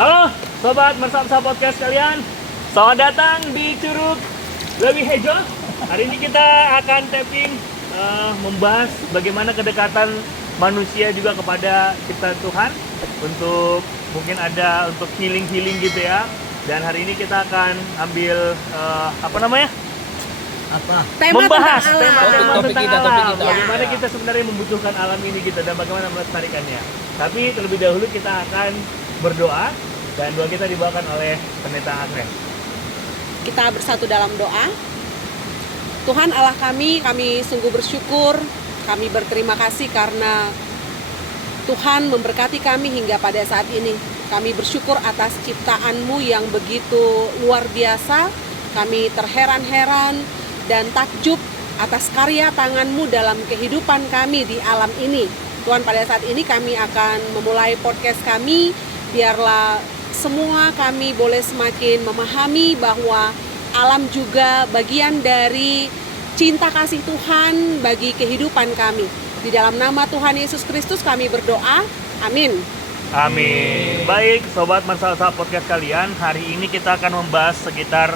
Halo Sobat Mersapsa Podcast kalian. Selamat datang di Curug Leuwih Hejo. Hari ini kita akan tapping membahas bagaimana kedekatan manusia juga kepada ciptaan Tuhan. Untuk mungkin ada untuk healing gitu ya. Dan hari ini kita akan ambil membahas tema tentang alam. Bagaimana kita sebenarnya membutuhkan alam ini gitu dan bagaimana melestarikannya. Tapi terlebih dahulu kita akan berdoa dan doa kita dibawakan oleh Pendeta Agnes. Kita bersatu dalam doa. Tuhan Allah kami sungguh bersyukur, kami berterima kasih karena Tuhan memberkati kami hingga pada saat ini. Kami bersyukur atas ciptaan-Mu yang begitu luar biasa. Kami terheran-heran dan takjub atas karya tangan-Mu dalam kehidupan kami di alam ini. Tuhan, pada saat ini kami akan memulai podcast kami. Biarlah semua kami boleh semakin memahami bahwa alam juga bagian dari cinta kasih Tuhan bagi kehidupan kami. Di dalam nama Tuhan Yesus Kristus kami berdoa. Amin. Amin. Baik, Sobat Mersapsa Podcast kalian, hari ini kita akan membahas sekitar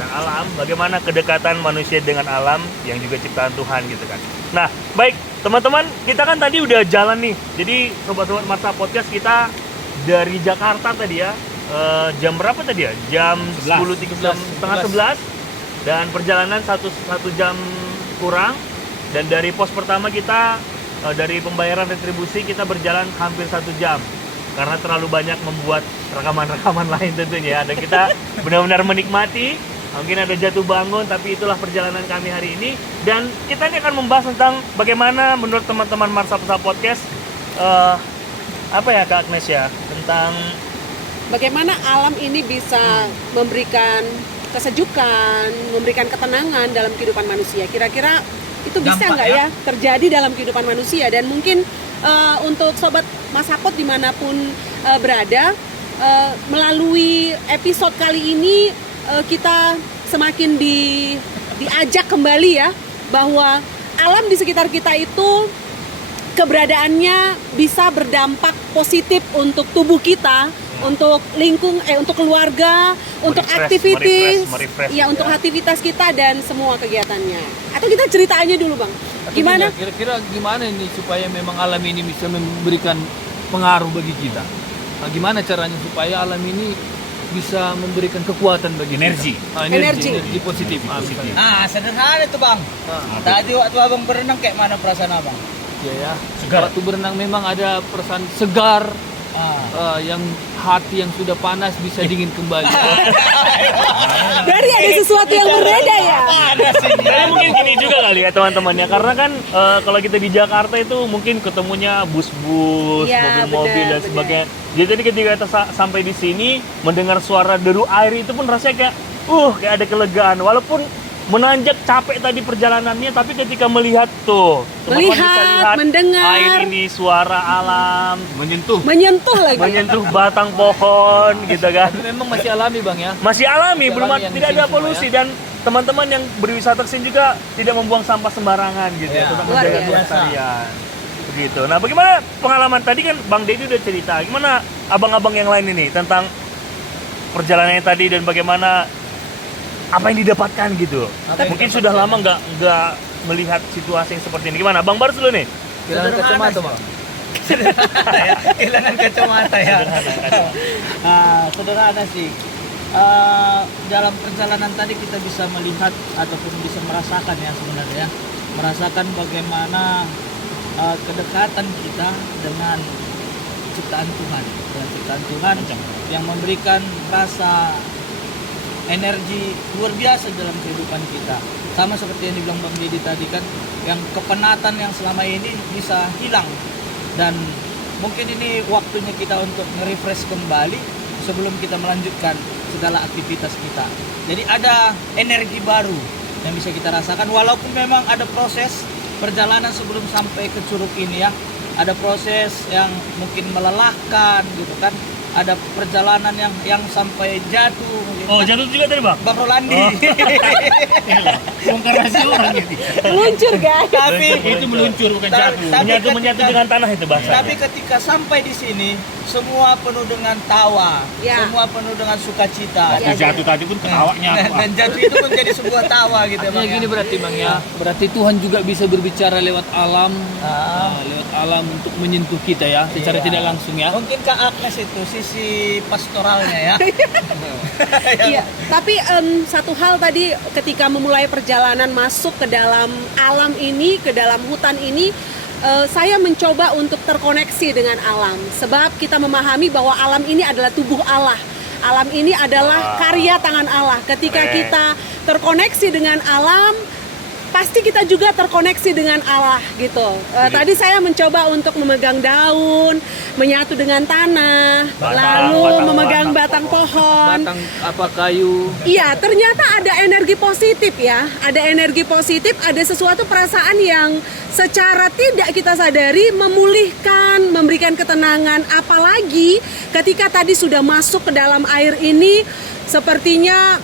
alam, bagaimana kedekatan manusia dengan alam yang juga ciptaan Tuhan gitu kan. Nah, baik teman-teman, kita kan tadi udah jalan nih. Jadi sobat-sobat Mersapsa Podcast kita dari Jakarta tadi ya, jam berapa tadi ya? Jam 10.30 dan perjalanan satu jam kurang. Dan dari pos pertama kita dari pembayaran retribusi kita berjalan hampir 1 jam. Karena terlalu banyak membuat rekaman-rekaman lain tentunya. Dan kita benar-benar menikmati. Mungkin ada jatuh bangun, tapi itulah perjalanan kami hari ini. Dan kita ini akan membahas tentang bagaimana menurut teman-teman Mersapsa Podcast, Kak Agnes ya, tentang bagaimana alam ini bisa memberikan kesejukan, memberikan ketenangan dalam kehidupan manusia. Kira-kira itu bisa nggak ya terjadi dalam kehidupan manusia? Dan mungkin untuk Sobat Masapot dimanapun berada, melalui episode kali ini kita semakin diajak kembali ya, bahwa alam di sekitar kita itu keberadaannya bisa berdampak positif untuk tubuh kita, untuk untuk keluarga, untuk aktivitas, untuk aktivitas kita dan semua kegiatannya. Atau kita ceritanya dulu, Bang. Gimana? Kira-kira gimana ini supaya memang alam ini bisa memberikan pengaruh bagi kita? Nah, gimana caranya supaya alam ini bisa memberikan kekuatan bagi energi. Kita? Energi positif. Sederhana itu, Bang. Tadi waktu Abang berenang kayak mana perasaan Abang? Iya ya. Segar. Waktu berenang memang ada perasaan segar. Yang hati yang sudah panas bisa dingin kembali. Berarti ada sesuatu yang berbeda ya. Saya mungkin gini juga kali ya teman-teman ya, karena kan kalau kita di Jakarta itu mungkin ketemunya bus-bus, ya, mobil-mobil dan sebagainya. Jadi ketika kita sampai di sini mendengar suara deru air itu pun rasanya kayak ada kelegaan, walaupun menanjak capek tadi perjalanannya, tapi ketika melihat teman-teman bisa lihat mendengar air ini, suara alam menyentuh batang pohon gitu kan. Memang masih alami, Bang ya. Masih alami, belum tidak ada polusi ya. Dan teman-teman yang berwisata ke sini juga tidak membuang sampah sembarangan gitu ya, tetap menjaga kelestarian. Begitu. Nah, bagaimana pengalaman tadi kan Bang Dedi udah cerita, gimana abang-abang yang lain ini tentang perjalanannya tadi dan bagaimana apa yang didapatkan gitu. Mungkin sudah lama nggak melihat situasi yang seperti ini. Gimana, Bang Barus dulu nih? Kehilangan kacamata, Bang. Kehilangan kacamata ya. Sederhana sih. Dalam perjalanan tadi kita bisa melihat ataupun bisa merasakan ya sebenarnya, merasakan bagaimana kedekatan kita dengan ciptaan Tuhan, yang memberikan rasa energi luar biasa dalam kehidupan kita. Sama seperti yang dibilang Bang Dedi tadi kan, yang kepenatan yang selama ini bisa hilang. Dan mungkin ini waktunya kita untuk nge-refresh kembali sebelum kita melanjutkan segala aktivitas kita. Jadi ada energi baru yang bisa kita rasakan, walaupun memang ada proses perjalanan sebelum sampai ke curug ini ya. Ada proses yang mungkin melelahkan gitu kan. Ada perjalanan yang sampai jatuh. Jatuh juga tadi, Bang? Bang Rolandi. Bongkar rahasia orang gitu. Meluncur, guys. Tapi itu meluncur bukan jatuh. Menyatu dengan tanah itu bahasa. Tapi ketika sampai di sini semua penuh dengan tawa, Ya. semua penuh dengan sukacita. Ya, Jatuh tadi pun ketawanya aku. Dan jatuh itu pun jadi sebuah tawa gitu Artinya Bang ya. gini berarti Bang ya. Berarti Tuhan juga bisa berbicara lewat alam, Ah. lewat alam untuk menyentuh kita ya, secara Iya. tidak langsung ya. Mungkin Kak Agnes itu sisi pastoralnya ya. Iya, tapi satu hal tadi ketika memulai perjalanan masuk ke dalam alam ini, ke dalam hutan ini, saya mencoba untuk terkoneksi dengan alam. Sebab kita memahami bahwa alam ini adalah tubuh Allah. Alam ini adalah karya tangan Allah. Ketika Keren. kita terkoneksi dengan alam, pasti kita juga terkoneksi dengan Allah gitu. Tadi saya mencoba untuk memegang daun, menyatu dengan tanah, lalu memegang batang pohon. Batang apa kayu. Iya, ternyata ada energi positif ya. Ada energi positif, ada sesuatu perasaan yang secara tidak kita sadari memulihkan, memberikan ketenangan. Apalagi ketika tadi sudah masuk ke dalam air ini, sepertinya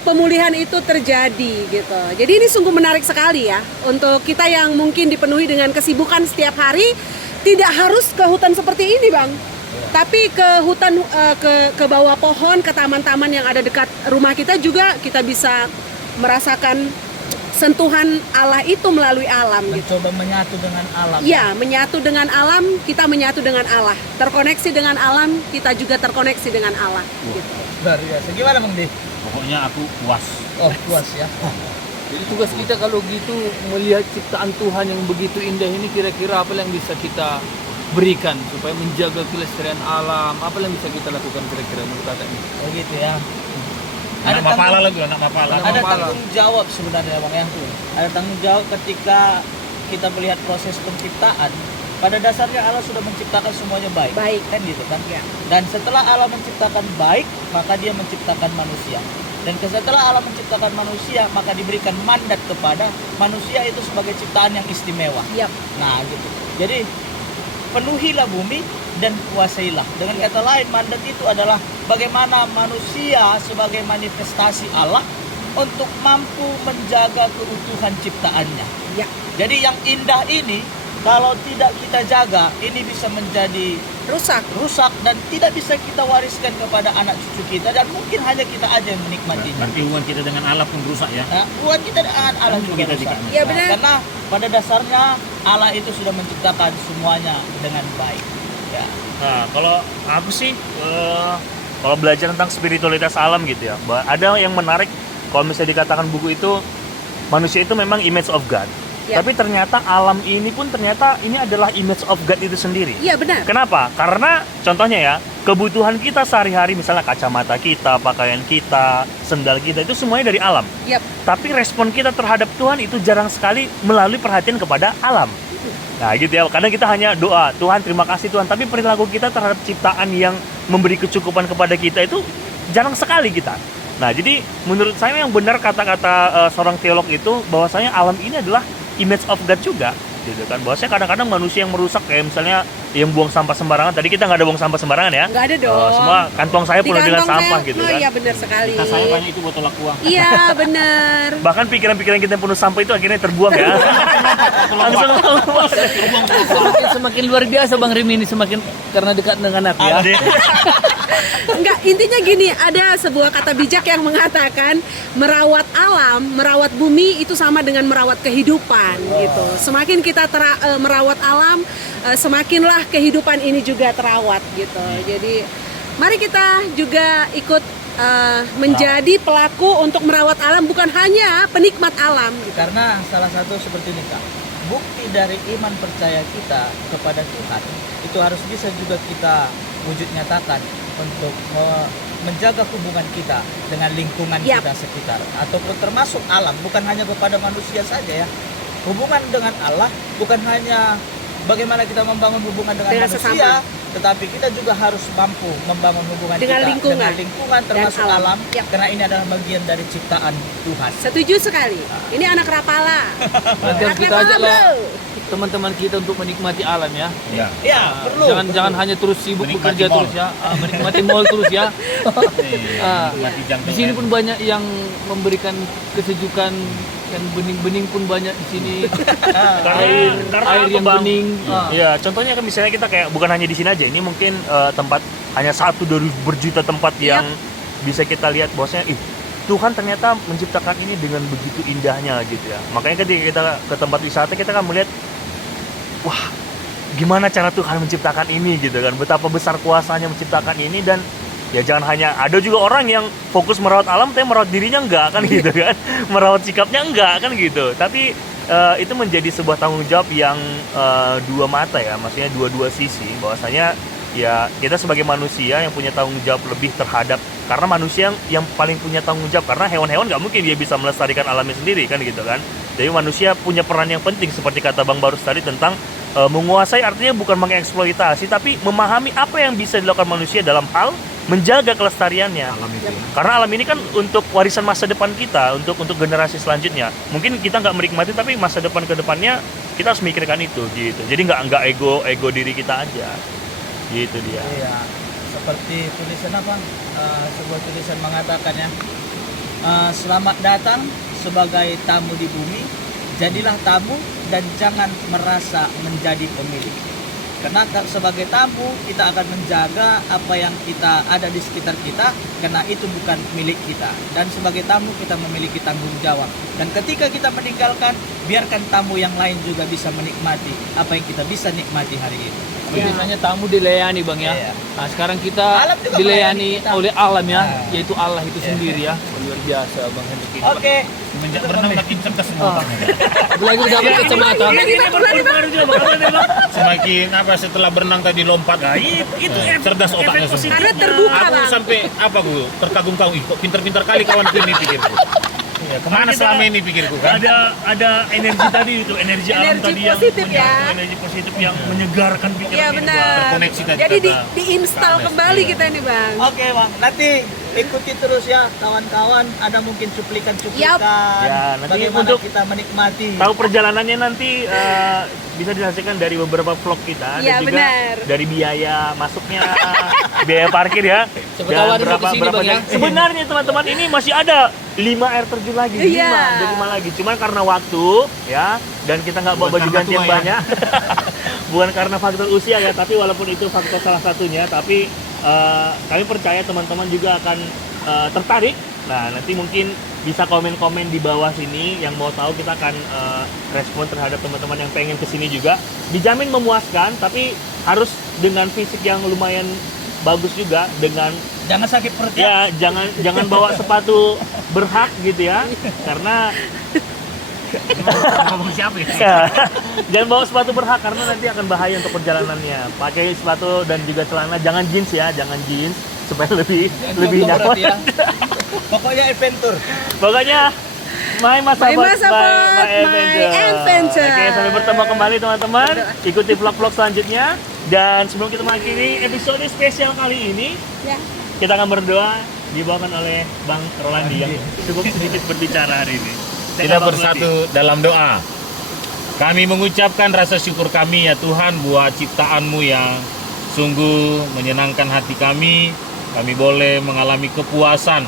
pemulihan itu terjadi gitu. Jadi ini sungguh menarik sekali ya untuk kita yang mungkin dipenuhi dengan kesibukan setiap hari, tidak harus ke hutan seperti ini, Bang. Tapi ke hutan, ke bawah pohon, ke taman-taman yang ada dekat rumah kita juga kita bisa merasakan sentuhan Allah itu melalui alam gitu. Mencoba menyatu dengan alam. Ya, menyatu dengan alam, kita menyatu dengan Allah. Terkoneksi dengan alam, kita juga terkoneksi dengan Allah gitu. Luar biasa. Gimana Bang Di? Pokoknya aku puas. Oh, puas ya. Jadi tugas kita kalau gitu melihat ciptaan Tuhan yang begitu indah ini, kira-kira apa yang bisa kita berikan supaya menjaga kelestarian alam? Apa yang bisa kita lakukan kira-kira menurut Anda ini? Oh gitu ya. Anak mapala lagi, anak mapala. Ada Mapala. tanggung jawab sebenarnya Bang ya. Ada tanggung jawab ketika kita melihat proses penciptaan. Pada dasarnya Allah sudah menciptakan semuanya baik. Baik. Kan gitu kan? Ya. Dan setelah Allah menciptakan baik, maka dia menciptakan manusia. Dan setelah Allah menciptakan manusia, maka diberikan mandat kepada manusia itu sebagai ciptaan yang istimewa. Yap. Nah gitu. Jadi penuhilah bumi dan kuasailah. Dengan kata lain, mandat itu adalah bagaimana manusia sebagai manifestasi Allah untuk mampu menjaga keutuhan ciptaannya. Ya. Jadi yang indah ini kalau tidak kita jaga, ini bisa menjadi rusak dan tidak bisa kita wariskan kepada anak cucu kita, dan mungkin hanya kita aja yang menikmatinya. Berarti hubungan kita dengan Allah pun rusak ya. Nah, buat kita dengan Allah juga Kita rusak. dikasih. Ya, benar. Karena pada dasarnya Allah itu sudah menciptakan semuanya dengan baik. Ya. Nah, kalau aku sih kalau belajar tentang spiritualitas alam gitu ya, ada yang menarik kalau misalnya dikatakan buku itu manusia itu memang image of God. Ya. Tapi ternyata alam ini pun ternyata ini adalah image of God itu sendiri. Iya, benar. Kenapa? Karena contohnya ya, kebutuhan kita sehari-hari misalnya kacamata kita, pakaian kita, sendal kita itu semuanya dari alam. Yap. Tapi respon kita terhadap Tuhan itu jarang sekali melalui perhatian kepada alam. Nah gitu ya, kadang kita hanya doa, Tuhan terima kasih Tuhan, tapi perilaku kita terhadap ciptaan yang memberi kecukupan kepada kita itu jarang sekali kita. Nah jadi menurut saya yang benar kata-kata seorang teolog itu bahwasanya alam ini adalah image of God juga, gitu kan. Bahwasanya kadang-kadang manusia yang merusak kayak misalnya yang buang sampah sembarangan. Tadi kita nggak ada buang sampah sembarangan ya. Nggak ada dong. Semua kantong saya Di penuh dengan kantong sampah saya- gitu Oh kan. iya, benar sekali. Nah, saya banyak itu botol aqua. Iya, benar. Bahkan pikiran-pikiran kita yang penuh sampah itu akhirnya terbuang ya. Langsung keluar. Semakin luar biasa Bang Rim ini, semakin karena dekat dengan aku ya. Enggak, intinya gini, ada sebuah kata bijak yang mengatakan merawat alam, merawat bumi itu sama dengan merawat kehidupan gitu. Semakin kita merawat alam, semakinlah kehidupan ini juga terawat gitu. Jadi mari kita juga ikut menjadi pelaku untuk merawat alam, bukan hanya penikmat alam gitu. Karena salah satu seperti ini Kak, bukti dari iman percaya kita kepada Tuhan itu harus bisa juga kita wujud nyatakan untuk menjaga hubungan kita dengan lingkungan Yap. kita sekitar, ataupun termasuk alam, bukan hanya kepada manusia saja ya. Hubungan dengan Allah bukan hanya bagaimana kita membangun hubungan dengan Dengan manusia, sesama. tetapi kita juga harus mampu membangun hubungan Dengan kita lingkungan. dengan lingkungan termasuk alam. alam, Yap. karena ini adalah bagian dari ciptaan Tuhan. Setuju sekali. Ini anak Rapala. Nanti harus Anak kita Rapala, ajaklah bro. teman-teman kita untuk menikmati alam ya. Ya. Ya, perlu. Jangan hanya terus sibuk Menikmati bekerja mall. terus ya, menikmati mall terus ya. Mati jam Di sini pun banyak yang memberikan kesejukan Ikan bening-bening pun banyak di sini. Karena Air apa, yang Bang? bening. Ya, contohnya kan misalnya kita kayak bukan hanya di sini aja. Ini mungkin tempat hanya satu dari berjuta tempat yang bisa kita lihat bahwasanya Tuhan ternyata menciptakan ini dengan begitu indahnya gitu ya. Makanya ketika kita ke tempat wisata kita kan melihat wah, gimana cara Tuhan menciptakan ini gitu kan. Betapa besar kuasanya menciptakan ini dan ya jangan hanya ada juga orang yang fokus merawat alam tapi merawat dirinya enggak kan gitu kan. Merawat sikapnya enggak kan gitu. Tapi itu menjadi sebuah tanggung jawab yang dua mata ya, maksudnya dua sisi bahwasanya ya kita sebagai manusia yang punya tanggung jawab lebih terhadap karena manusia yang paling punya tanggung jawab karena hewan-hewan nggak mungkin dia bisa melestarikan alamnya sendiri kan gitu kan. Jadi manusia punya peran yang penting seperti kata Bang Barus tadi tentang menguasai artinya bukan mengeksploitasi tapi memahami apa yang bisa dilakukan manusia dalam hal menjaga kelestariannya. Alam itu ya. Karena alam ini kan untuk warisan masa depan kita, untuk generasi selanjutnya. Mungkin kita nggak menikmati tapi masa depan ke depannya kita harus mikirkan itu gitu. Jadi nggak ego diri kita aja. Gitu dia. Iya, seperti tulisan apa? Sebuah tulisan mengatakan ya, selamat datang sebagai tamu di bumi, jadilah tamu dan jangan merasa menjadi pemilik. Karena sebagai tamu kita akan menjaga apa yang kita ada di sekitar kita, karena itu bukan milik kita. Dan sebagai tamu kita memiliki tanggung jawab. Dan ketika kita meninggalkan, biarkan tamu yang lain juga bisa menikmati apa yang kita bisa nikmati hari ini. Biasanya tamu dilayani Bang ya. Iya. Nah sekarang kita Alam juga dilayani melayani kita. oleh alam ya, Nah. yaitu Allah itu sendiri ya. Luar biasa Bang Hendrik ini. Oke. Semenjak berenang makin cerdas semua. Apalagi dapat kacamata. Semakin apa setelah berenang tadi lompat. Nah, itu cerdas otaknya semua. Karena terbuka, Aku Bang. sampai apa gue terkagum-kagum, kok pinter-pinter kali kawanku ini pikirku. Ya, kemana selama ini pikirku kan? Ada energi tadi itu, energi alam Energi tadi positif yang ya. energi positif yang menyegarkan pikiran Iya ini, benar. Bang. Terkoneksi tadi Jadi kata diinstal Kak kembali Nes, kita ini Bang. Oke Bang, nanti ikuti terus ya kawan-kawan. Ada mungkin cuplikan-cuplikan Ya, nanti bagaimana untuk kita menikmati. Tahu perjalanannya nanti bisa dihasilkan dari beberapa vlog kita Iya, dan juga benar. dari biaya masuknya, biaya parkir ya. Siapa tahu ada mau kesini, Bang, ya. Sebenarnya teman-teman ini masih ada 5 air terjun lagi, Iya. 5 lagi. Cuman karena waktu ya dan kita nggak bawa Bukan baju karena gantian tua ya. banyak. Bukan karena faktor usia ya, tapi walaupun itu faktor salah satunya, tapi kami percaya teman-teman juga akan tertarik. Nah, nanti mungkin bisa komen-komen di bawah sini yang mau tahu, kita akan respon terhadap teman-teman yang pengen kesini juga. Dijamin memuaskan, tapi harus dengan fisik yang lumayan bagus juga, dengan Jangan sakit perut ya. ya jangan bawa sepatu berhak gitu ya, karena ngomong siapa ya? jangan bawa sepatu berhak karena nanti akan bahaya untuk perjalanannya. Pakai sepatu dan juga celana, jangan jeans ya, jangan jeans supaya lebih Jomblo nyaman. berarti ya. Pokoknya adventure. Pokoknya My Adventure. Adventure. Oke, sampai bertemu kembali teman-teman. Ikuti vlog-vlog selanjutnya. Dan sebelum kita mengakhiri episode spesial kali ini, Ya. kita akan berdoa dibawakan oleh Bang Rolandi yang cukup sedikit berbicara hari ini. Kita bersatu dalam doa. Kami mengucapkan rasa syukur kami ya Tuhan buat ciptaan-Mu yang sungguh menyenangkan hati kami. Kami boleh mengalami kepuasan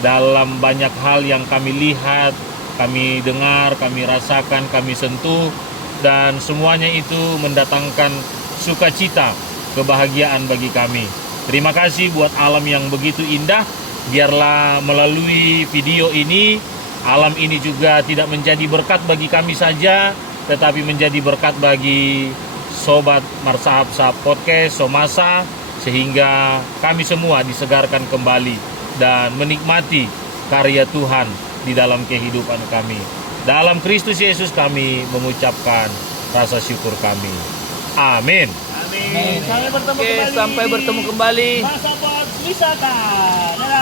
dalam banyak hal yang kami lihat, kami dengar, kami rasakan, kami sentuh, dan semuanya itu mendatangkan sukacita, kebahagiaan bagi kami. Terima kasih buat alam yang begitu indah. Biarlah melalui video ini, alam ini juga tidak menjadi berkat bagi kami saja, tetapi menjadi berkat bagi Sobat Marsahap Sahap Podcast, Somasa, sehingga kami semua disegarkan kembali dan menikmati karya Tuhan di dalam kehidupan kami. Dalam Kristus Yesus kami mengucapkan rasa syukur kami. Amin. Amin. Sampai bertemu Oke, kembali. sampai bertemu kembali. Masa Wisata. Dadah.